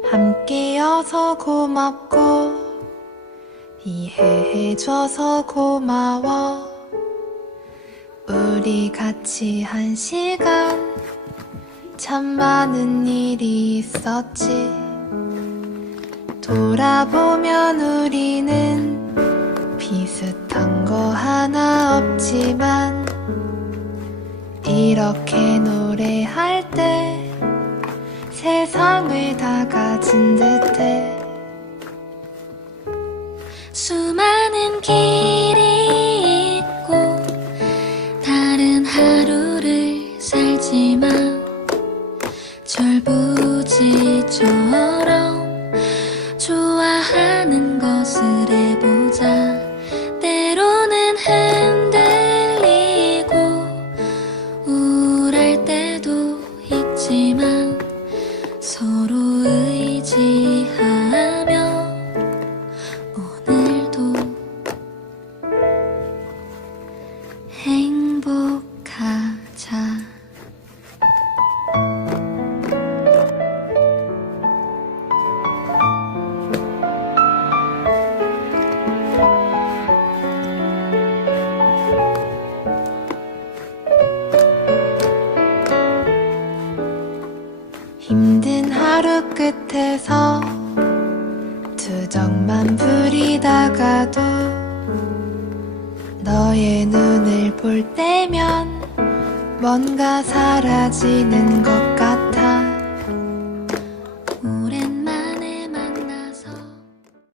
함께여서 고맙고 이해해줘서 고마워. 우리 같이 한 시간 참 많은 일이 있었지. 돌아보면 우리는 비슷한 거 하나 없지만 이렇게 노래할 때 세상을 다 가진 듯해. 수많은 길이 있고 다른 하루를 살지만 철부지처럼 좋아하는 것을 해보자. 때로는 흔들리고 우울할 때도 있지만 서로 의지하며 오늘도 행복하자. 힘든 하루 끝에서 투정만 부리다가도 너의 눈을 볼 때면 뭔가 사라지는 것